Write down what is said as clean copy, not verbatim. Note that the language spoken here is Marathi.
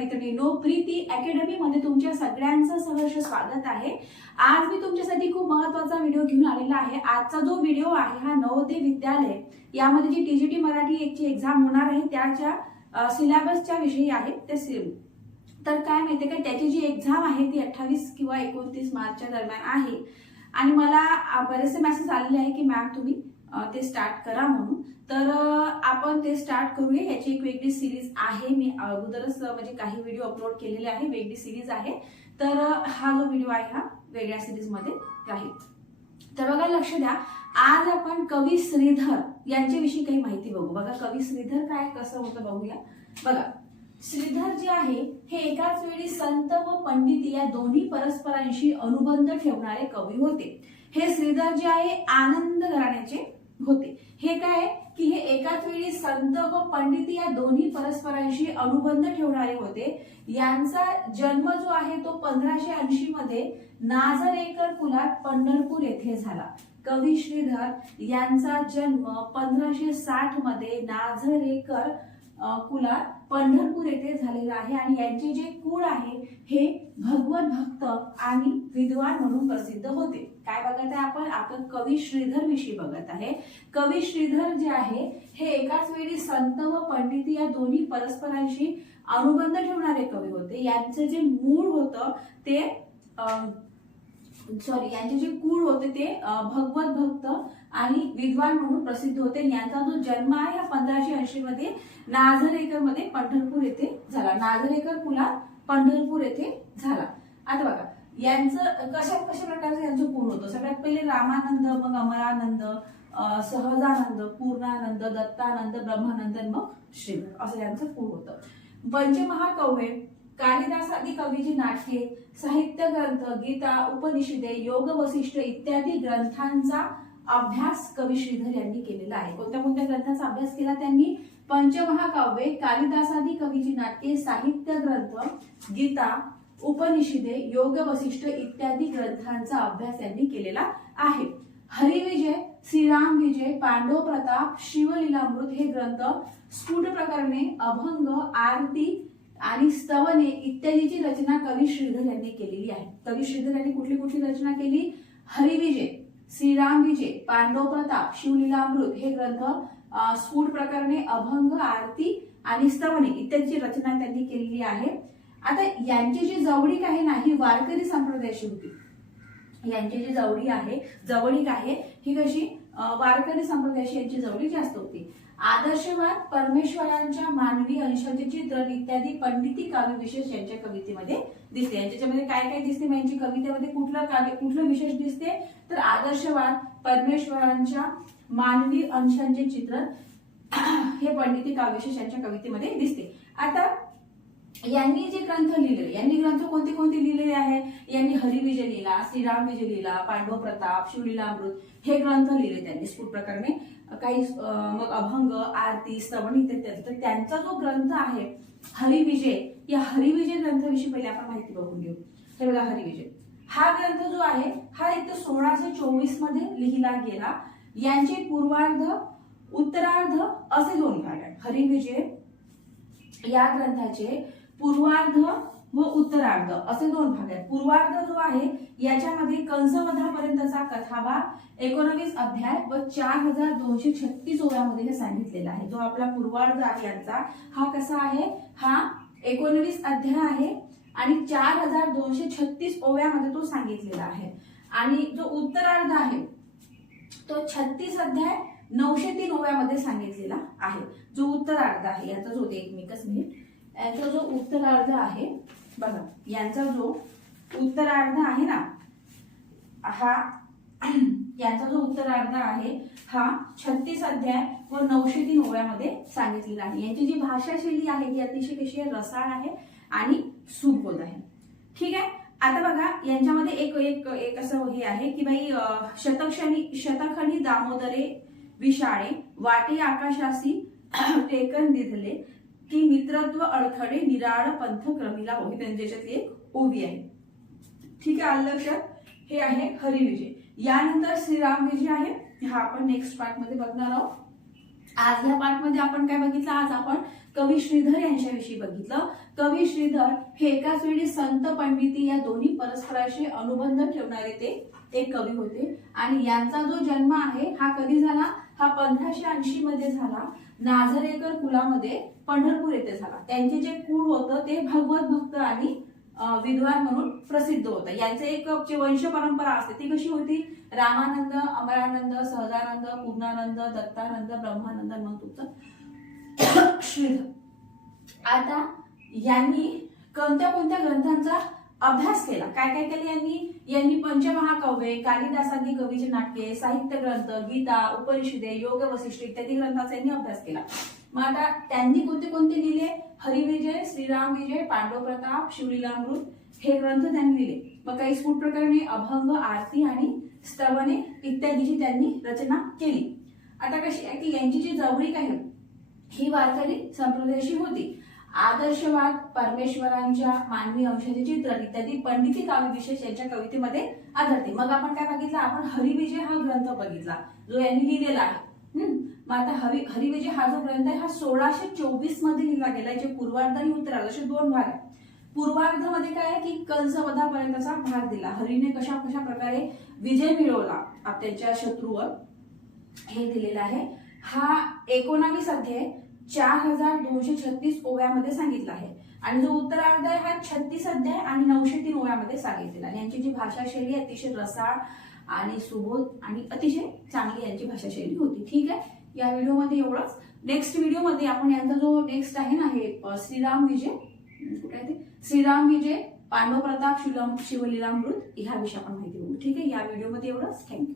मैत्रिणींनो, प्रीती अकॅडमी मध्ये तुमच्या सगळ्यांचं सहर्ष स्वागत आहे। आज मी तुमच्यासाठी खूप महत्त्वाचा व्हिडिओ घेऊन आलेला आहे। आजचा जो व्हिडिओ आहे हा नवोदय विद्यालय यामध्ये जी टीजीटी मराठी एकची एक्झाम होणार आहे त्याच्या सिलेबसच्या विषयी आहे। तर काय माहिती का, त्याची जी एक्झाम आहे ती 28 किंवा 29 मार्चच्या दरम्यान आहे आणि मला बरेचसे मेसेज आलेले आहे की मॅम तुम्ही ते स्टार्ट करा म्हणून। तर आपण ते स्टार्ट करूया। याची एक वेगळी सिरीज आहे, मी अगोदरच म्हणजे काही व्हिडिओ अपलोड केलेले आहे, वेगळी सिरीज आहे। तर हा जो व्हिडिओ आहे हा वेगळ्या सिरीज मध्ये राहील। तर बघा, लक्ष द्या, आज आपण कवी श्रीधर यांच्याविषयी काही माहिती बघू। बघा, कवी श्रीधर काय कसं होतं बघूया। बघा, श्रीधर जे आहे हे एकाच वेळी संत व पंडित या दोन्ही परस्परांशी अनुबंध ठेवणारे कवी होते। हे श्रीधर जे आहे आनंद घराण्याचे होते। हे काय की हे एकाच वेळी संत व पंडित या दोन्ही परस्परांशी अनुबंध ठेवणारे होते। यांचा जन्म जो आहे तो 1580 मध्ये नाझरेकर कुलात पंढरपूर येथे झाला। कवी श्रीधर यांचा जन्म 1560 मध्ये नाझरेकर कुलात पंढरपूर येथे झालेला आहे आणि यांचे जे कुळ आहे हे भगवत भक्त आणि विद्वान म्हणून प्रसिद्ध होते। काय बघत आहे आपण कवी श्रीधर विषयी बघत आहे। कवी श्रीधर जे आहे हे एकाच वेळी संत व पंडित या दोन्ही परस्परांशी अनुबंध ठेवणारे कवी होते। यांचे जे मूळ होतं ते यांचे जे कुळ होते ते भगवत भक्त आणि विद्वान म्हणून प्रसिद्ध होते। यांचा जो जन्म आहे हा 1580 मध्ये नाझरेकर मध्ये पंढरपूर येथे झाला। नाझरेकर कुलात पंढरपूर येथे झाला। आता बघा, यांचं कशा प्रकारचं यांचं कुळ होतं। सगळ्यात पहिले रामानंद, मग अमरानंद, सहजानंद, पूर्णानंद, दत्तानंद, ब्रह्मानंद, मग श्रीधर असं यांचं कुळ होतं। पंचमहाकाव्ये, कालिदासादी कवीची नाटके, साहित्य ग्रंथ, गीता, उपनिषदे, योग वसिष्ठ इत्यादी ग्रंथांचा अभ्यास कवी श्रीधर यांनी केलेला आहे। कोणत्या कोणत्या ग्रंथांचा अभ्यास केला त्यांनी? पंचमहाकाव्ये, कालिदासादी कवीची नाटके, साहित्य ग्रंथ, गीता, उपनिषदे, योग वसिष्ठ इत्यादी ग्रंथांचा अभ्यास त्यांनी केलेला आहे। हरिविजय, श्रीराम विजय, पांडव प्रताप, शिवलीलामृत हे ग्रंथ स्फुट प्रकरणे, अभंग, आरती आणि स्तवने इत्यादीची रचना कवी श्रीधर यांनी केलेली आहे। कवी श्रीधर यांनी कुठली कुठली रचना केली? हरिविजय, श्रीराम विजय, पांडव प्रताप, शिवलीलामृत हे ग्रंथ, स्फुट प्रकरणे, अभंग, आरती आणि स्तवने इत्यादीची रचना त्यांनी केलेली आहे। आता यांची जी जवळीक आहे ना ही वारकरी संप्रदायाची होती। यांची जी जवळीक आहे ही कशी वारकरी संप्रदायाशी यांची जवळीक जास्त होती। आदर्शवाद, परमेश्वरांच्या मानवी अंशाचे चित्रण इत्यादी पंडिती काव्य विशेष यांच्या कवितेमध्ये दिसते। यांच्यामध्ये काय काय दिसते? यांची कवितेमध्ये कुठलं विशेष दिसते? तर आदर्शवाद, परमेश्वरांच्या मानवी अंशांचे चित्रण हे पंडिती काव्य विशेष यांच्या कवितेमध्ये दिसते। आता यांनी जे ग्रंथ लिहिले, यांनी ग्रंथ कोणते कोणते लिहिलेले आहे? यांनी हरिविजय लिहिला, श्रीराम विजय लिहिला, पांडव प्रताप, शिवलीलामृत हे ग्रंथ लिहिले त्यांनी स्फुट प्रकरणे, काही मग अभंग, आरती, स्तवन इत्यादी। तर त्यांचा जो ग्रंथ आहे हरिविजय, या हरिविजय ग्रंथाविषयी पहिले आपण माहिती बघून घेऊ। हे बघा, हरिविजय हा ग्रंथ जो आहे हा 1624 मध्ये लिहिला गेला। यांचे पूर्वार्ध, उत्तरार्ध असे दोन भाग आहेत। हरिविजय या ग्रंथाचे पूर्वार्ध व उत्तरार्ध असे दोन भाग आहेत। पूर्वार्ध जो आहे याच्यामध्ये कंसवधापर्यंतचा कथाभाग, 19 अध्याय व 4236 ओव्यामध्ये हे सांगितलेला आहे। जो आपला पूर्वार्ध आहे यांचा हा कसा आहे? हा 19 अध्याय आहे आणि 4236 ओव्यामध्ये तो सांगितलेला आहे। आणि जो उत्तरार्ध आहे तो 36 अध्याय 903 ओव्यामध्ये सांगितलेला आहे। जो उत्तरार्ध आहे याचा जो एकच मिनिट, याचा जो उत्तरार्ध आहे बघा, यांचा जो उत्तरार्ध आहे ना हा यांचा जो उत्तरार्ध आहे हा 36 अध्याय व 903 ओव्यामध्ये सांगितलेला आहे। यांची जी भाषा शैली आहे ती अतिशय कशी आहे? रसाळ आहे आणि सुबोध आहे। ठीक आहे। आता बघा, यांच्यामध्ये एक असं हे आहे की बाई, शतखनी दामोदरे विशाळे, वाटे आकाशासी टेकन दिधले की मित्रत्व अडखडे निराळ पंथ क्रमिला होई, त्यांच्यातली एक ओवी आहे। ठीक आहे, आलं लक्षात? हे आहे हरिविजय। यानंतर श्रीराम विजय आहे, हा आपण नेक्स्ट पार्ट मध्ये बघणार आहोत। आज या पार्ट मध्ये आपण काय बघितलं? आज आपण कवी श्रीधर यांच्याविषयी बघितलं. कवी श्रीधर हे एकाच वेळी संत पंडिती या दोन्ही परस्पराशी अनुबंध ठेवणारे ते एक कवी होते आणि यांचा जो जन्म आहे हा कधी झाला, हा 1580 मध्ये झाला. नाझरेकर कुलामध्ये पंढरपूर येथे झाला. त्यांचे जे कुळ होतं ते भगवत भक्त आणि विद्वान म्हणून प्रसिद्ध होतं. यांचे एक जे वंश परंपरा असते ती कशी होती, रामानंद, अमरानंद, सहजानंद, पूर्णानंद, दत्तानंद, ब्रह्मानंद म्हणून तुमचं श्रीधर. आता यांनी कोणत्या कोणत्या ग्रंथांचा अभ्यास केला, काय काय केले यांनी पंचमहाकाव्ये, कालिदासांनी कवीची नाटके, साहित्य ग्रंथ, गीता, उपनिषदे, योग वसिष्ठ इत्यादी ग्रंथांचा यांनी अभ्यास केला. मग आता त्यांनी कोणते कोणते लिहिले, हरिविजय, श्रीराम विजय, पांडव प्रताप, शिवलीलामृत हे ग्रंथ त्यांनी लिहिले. मग काही स्फुट प्रकरणे, अभंग, आरती आणि स्तवने इत्यादीची त्यांनी रचना केली. आता कशी आहे की यांची जी जवळीक आहे ही वारकरी संप्रदायाशी होती. आदर्शवाद, परमेश्वरांच्या मानवी अंशाचे चित्रण इत्यादी पंडिती काव्य विशेष यांच्या कवितेमध्ये आढळते. मग आपण काय बघितलं, आपण हरिविजय हा ग्रंथ बघितला जो यांनी लिहिलेला आहे. मग आता हरिविजय हा जो ग्रंथ आहे हा 1624 मध्ये लिहिला गेला, जे पूर्वार्ध आणि उत्तरार्ध असे दोन भाग आहेत. पूर्वार्धामध्ये काय आहे की कंसवधापर्यंतचा भाग दिला, हरीने कशा कशा प्रकारे विजय मिळवला त्यांच्या शत्रूवर हे दिलेलं आहे. हा 19 अध्याय 4236 ओव्यामध्ये सांगितला आहे आणि जो उत्तरार्ध आहे हा 36 अध्याय आणि 903 ओव्यामध्ये सांगितलेला आहे. यांची जी भाषाशैली अतिशय रसाळ आणि सुबोध आणि अतिशय चांगली यांची भाषाशैली होती. ठीक आहे, या व्हिडिओमध्ये एवढंच. नेक्स्ट व्हिडिओमध्ये आपण यांचा जो नेक्स्ट आहे ना हे श्रीराम विजय, कुठे आहे ते, श्रीराम विजय, पांडव प्रताप, शिवलीलामृत ह्या विषयी आपण माहिती बघू. ठीक आहे, या व्हिडिओमध्ये एवढंच. थँक्यू.